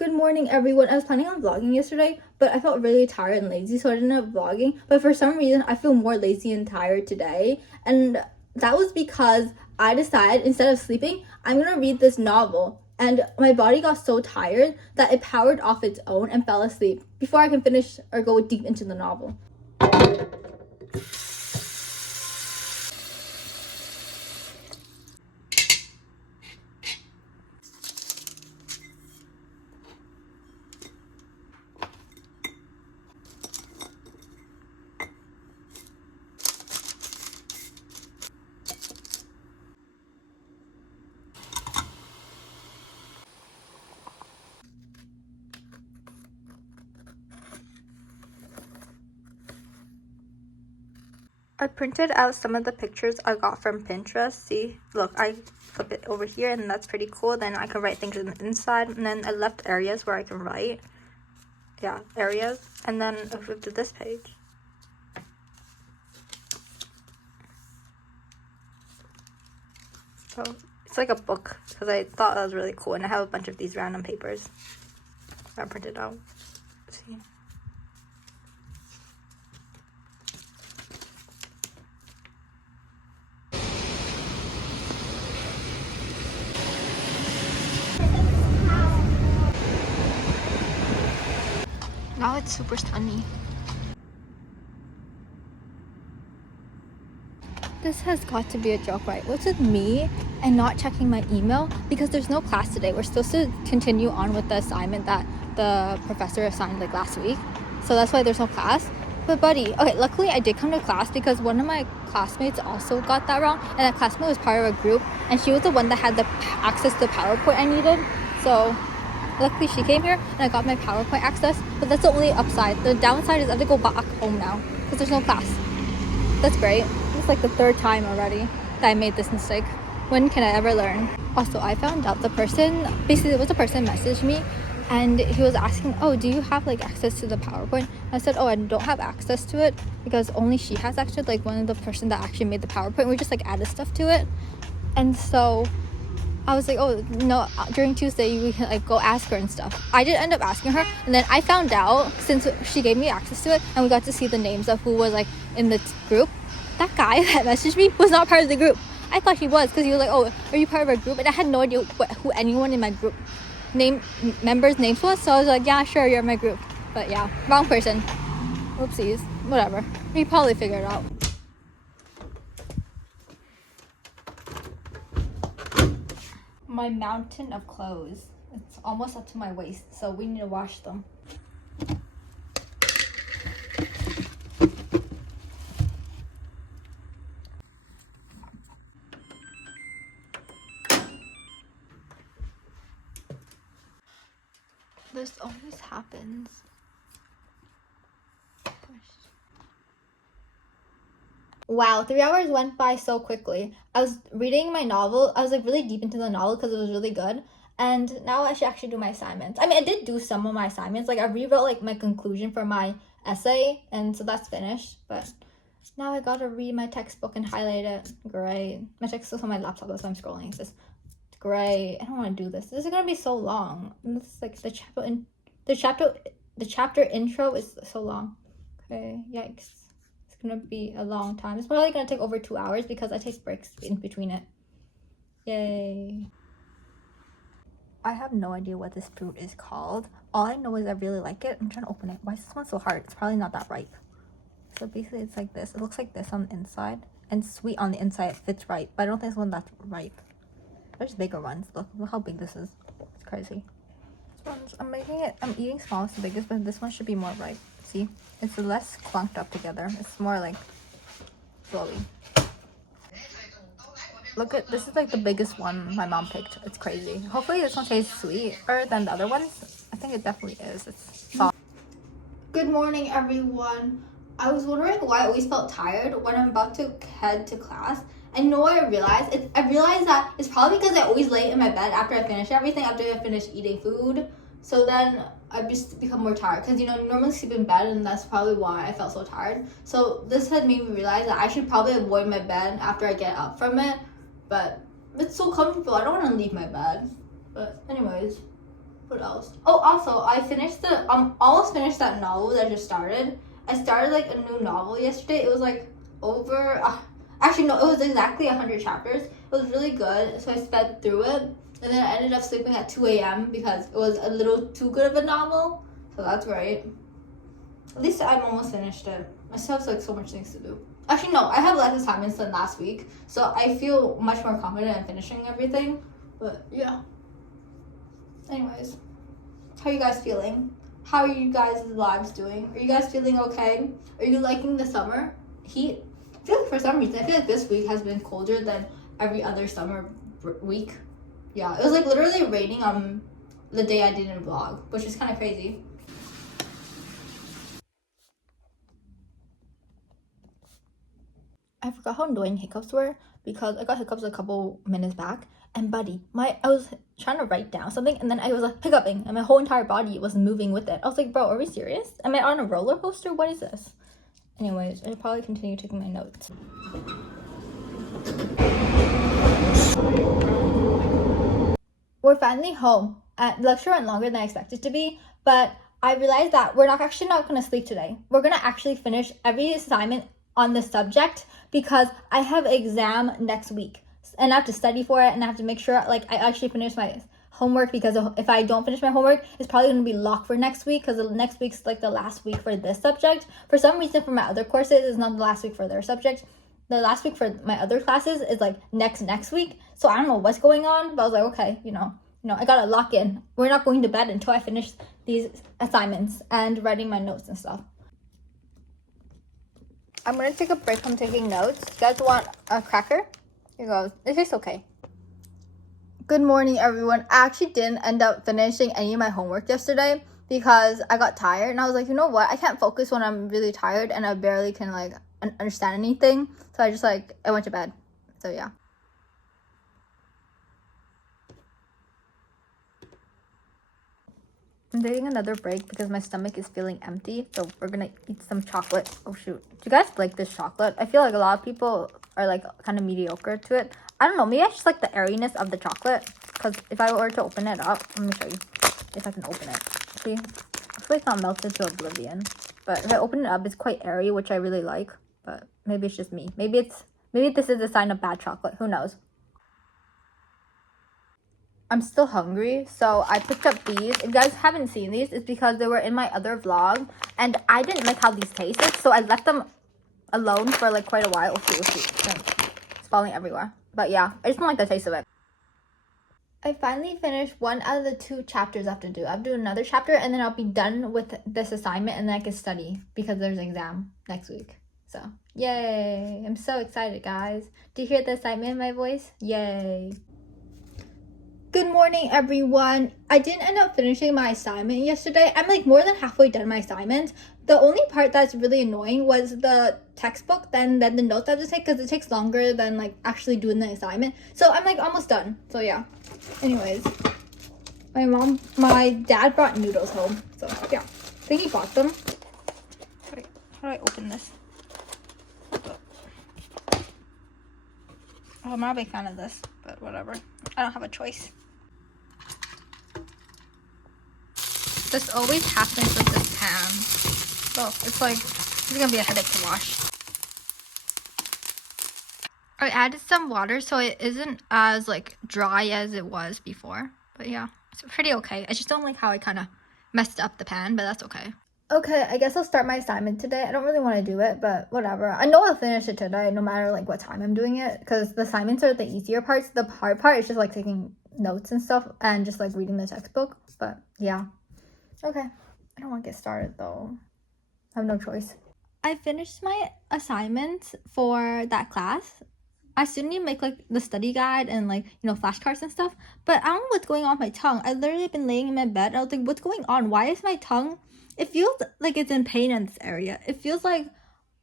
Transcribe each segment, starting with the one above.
Good morning, everyone. I was planning on vlogging yesterday, but I felt really tired and lazy, so I didn't end up vlogging. But for some reason, I feel more lazy and tired today. And that was because I decided instead of sleeping, I'm gonna read this novel. And my body got so tired that it powered off its own and fell asleep before I can finish or go deep into the novel. I printed out some of the pictures I got from Pinterest. See, look, I flip it over here and that's pretty cool. Then I can write things on the inside, and then I left areas where I can write. Yeah, areas. And then I flipped to this page. So it's like a book because I thought that was really cool, and I have a bunch of these random papers that I printed out. See. Now it's super sunny. This has got to be a joke, right? What's with me and not checking my email? Because there's no class today. We're supposed to continue on with the assignment that the professor assigned like last week. So that's why there's no class. But buddy, okay, luckily I did come to class because one of my classmates also got that wrong. And that classmate was part of a group. And she was the one that had the access to the PowerPoint I needed. So luckily she came here and I got my PowerPoint access. But that's the only upside. The downside is I have to go back home now because there's no class. That's great. It's like the third time already that I made this mistake. When can I ever learn? Also, I found out the person, basically it was a person messaged me and he was asking, oh, do you have like access to the PowerPoint? I said, oh, I don't have access to it because only she has access, like one of the person that actually made the PowerPoint. We just like added stuff to it. And so I was like, oh, no, during Tuesday, we can like go ask her and stuff. I did end up asking her, and then I found out, since she gave me access to it, and we got to see the names of who was like in the group, that guy that messaged me was not part of the group. I thought he was, because he was like, oh, are you part of our group? And I had no idea who anyone in my group members' names was, so I was like, yeah, sure, you're in my group. But yeah, wrong person. Whoopsies. Whatever. He probably figured it out. My mountain of clothes. It's almost up to my waist, so we need to wash them. This always happens. Wow, 3 hours went by so quickly. I was reading my novel. I was like really deep into the novel because it was really good. And now I should actually do my assignments. I mean, I did do some of my assignments. Like I rewrote like my conclusion for my essay, and so that's finished. But now I gotta read my textbook and highlight it. Great. My textbook's on my laptop, that's why I'm scrolling. It's just great. I don't want to do this. This is gonna be so long. And this is like the chapter intro is so long. Okay, yikes. Gonna be a long time. It's probably gonna take over 2 hours because I take breaks in between it. Yay. I have no idea what this fruit is called. All I know is I really like it. I'm trying to open it. Why is this one so hard? It's probably not that ripe. So basically it's like this. It looks like this on the inside and sweet on the inside. It fits ripe, but I don't think this one that's ripe. There's bigger ones. Look how big this is. It's crazy. This one's, I'm eating smallest to biggest, but this one should be more ripe. See, it's less clunked up together. It's more like flowy. Look at this, is like the biggest one my mom picked. It's crazy. Hopefully this one tastes sweeter than the other ones. I think it definitely is. It's soft. Good morning, everyone. I was wondering why I always felt tired when I'm about to head to class. And you know what I realized? I realized that it's probably because I always lay in my bed after I finish everything, after I finish eating food. So then I just become more tired because, you know, normally sleep in bed, and that's probably why I felt so tired. So this had made me realize that I should probably avoid my bed after I get up from it. But it's so comfortable. I don't want to leave my bed. But anyways, What else? Oh, also, I finished almost finished that novel that I just started. I started like a new novel yesterday. It was like over, actually no, it was exactly 100 chapters. It was really good, so I sped through it. And then I ended up sleeping at 2 a.m. because it was a little too good of a novel. So that's right. At least I'm almost finished it. I still have like so much things to do. Actually, no, I have less assignments than last week. So I feel much more confident in finishing everything. But yeah. Anyways, how are you guys feeling? How are you guys' lives doing? Are you guys feeling okay? Are you liking the summer heat? I feel like for some reason, I feel like this week has been colder than every other summer week. Yeah, it was like literally raining on the day I didn't vlog, which is kind of crazy. I forgot how annoying hiccups were because I got hiccups a couple minutes back. And buddy, I was trying to write down something and then I was like hiccuping and my whole entire body was moving with it. I was like, bro, are we serious? Am I on a roller coaster? What is this? Anyways, I'll probably continue taking my notes. We're finally home. The lecture went longer than I expected to be, but I realized that we're actually not going to sleep today. We're going to actually finish every assignment on the subject because I have an exam next week. And I have to study for it and I have to make sure like I actually finish my homework because if I don't finish my homework, it's probably going to be locked for next week because next week's like the last week for this subject. For some reason, for my other courses, it's not the last week for their subject. The last week for my other classes is like next week. So I don't know what's going on, but I was like, okay, you know, I gotta lock in. We're not going to bed until I finish these assignments and writing my notes and stuff. I'm gonna take a break from taking notes. You guys want a cracker? Here goes. It tastes okay. Good morning, everyone. I actually didn't end up finishing any of my homework yesterday because I got tired and I was like, you know what? I can't focus when I'm really tired and I barely can like understand anything. So I just like, I went to bed. So yeah. I'm taking another break because my stomach is feeling empty. So we're gonna eat some chocolate. Oh shoot. Do you guys like this chocolate? I feel like a lot of people are like kind of mediocre to it. I don't know. Maybe I just like the airiness of the chocolate. Because if I were to open it up, let me show you if I can open it. See? I feel like it's not melted to oblivion. But if I open it up, it's quite airy, which I really like. But maybe it's just me. Maybe this is a sign of bad chocolate. Who knows? I'm still hungry, so I picked up these. If you guys haven't seen these, it's because they were in my other vlog, and I didn't like how these tasted, so I left them alone for like quite a while. Oh shoot. It's falling everywhere. But yeah, I just don't like the taste of it. I finally finished one out of the 2 chapters I have to do. I have to do another chapter, and then I'll be done with this assignment, and then I can study because there's an exam next week. So, yay! I'm so excited, guys. Do you hear the excitement in my voice? Yay! Good morning, everyone. I didn't end up finishing my assignment yesterday. I'm like more than halfway done my assignment. The only part that's really annoying was the textbook, then the notes I have to take because it takes longer than like actually doing the assignment. So I'm like almost done. So yeah. Anyways, my dad brought noodles home. So yeah, I think he bought them. Wait, how do I open this? Oh, I'm not a big fan of this, but whatever. I don't have a choice. This always happens with this pan. So it's like, it's gonna be a headache to wash. I added some water so it isn't as like dry as it was before. But yeah, it's pretty okay. I just don't like how I kind of messed up the pan, but that's okay. Okay, I guess I'll start my assignment today. I don't really want to do it, but whatever. I know I'll finish it today, no matter like what time I'm doing it, because the assignments are the easier parts. The hard part is just like taking notes and stuff and just like reading the textbook. But yeah. Okay. I don't want to get started though. I have no choice. I finished my assignments for that class. I still need to make like the study guide and like, you know, flashcards and stuff. But I don't know what's going on with my tongue. I literally been laying in my bed. I was like, what's going on? Why is my tongue... It feels like it's in pain in this area. It feels like,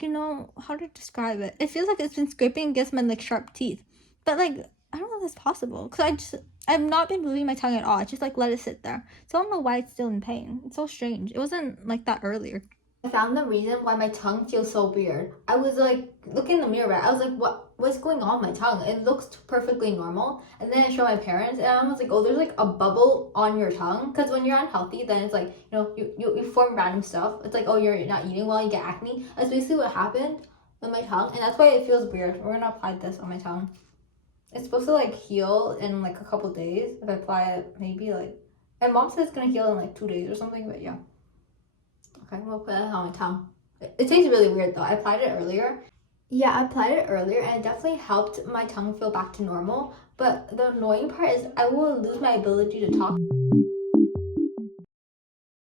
you know, how to describe it? It feels like it's been scraping against my like sharp teeth. But like, I don't know if that's possible. Because I've not been moving my tongue at all. I just like let it sit there. So I don't know why it's still in pain. It's so strange. It wasn't like that earlier. I found the reason why my tongue feels so weird. I was like looking in the mirror. I was like, what's going on with my tongue? It looks perfectly normal. And then I showed my parents, and I was like, oh, there's like a bubble on your tongue. Because when you're unhealthy, then it's like, you know, you form random stuff. It's like, oh, you're not eating well, you get acne. That's basically what happened with my tongue, and that's why it feels weird. We're gonna apply this on my tongue. It's supposed to like heal in like a couple days if I apply it. Maybe like, my mom says it's gonna heal in like 2 days or something. But yeah, okay, we'll put it on my tongue. It tastes really weird though. I applied it earlier. Yeah, I applied it earlier, and it definitely helped my tongue feel back to normal. But the annoying part is I will lose my ability to talk.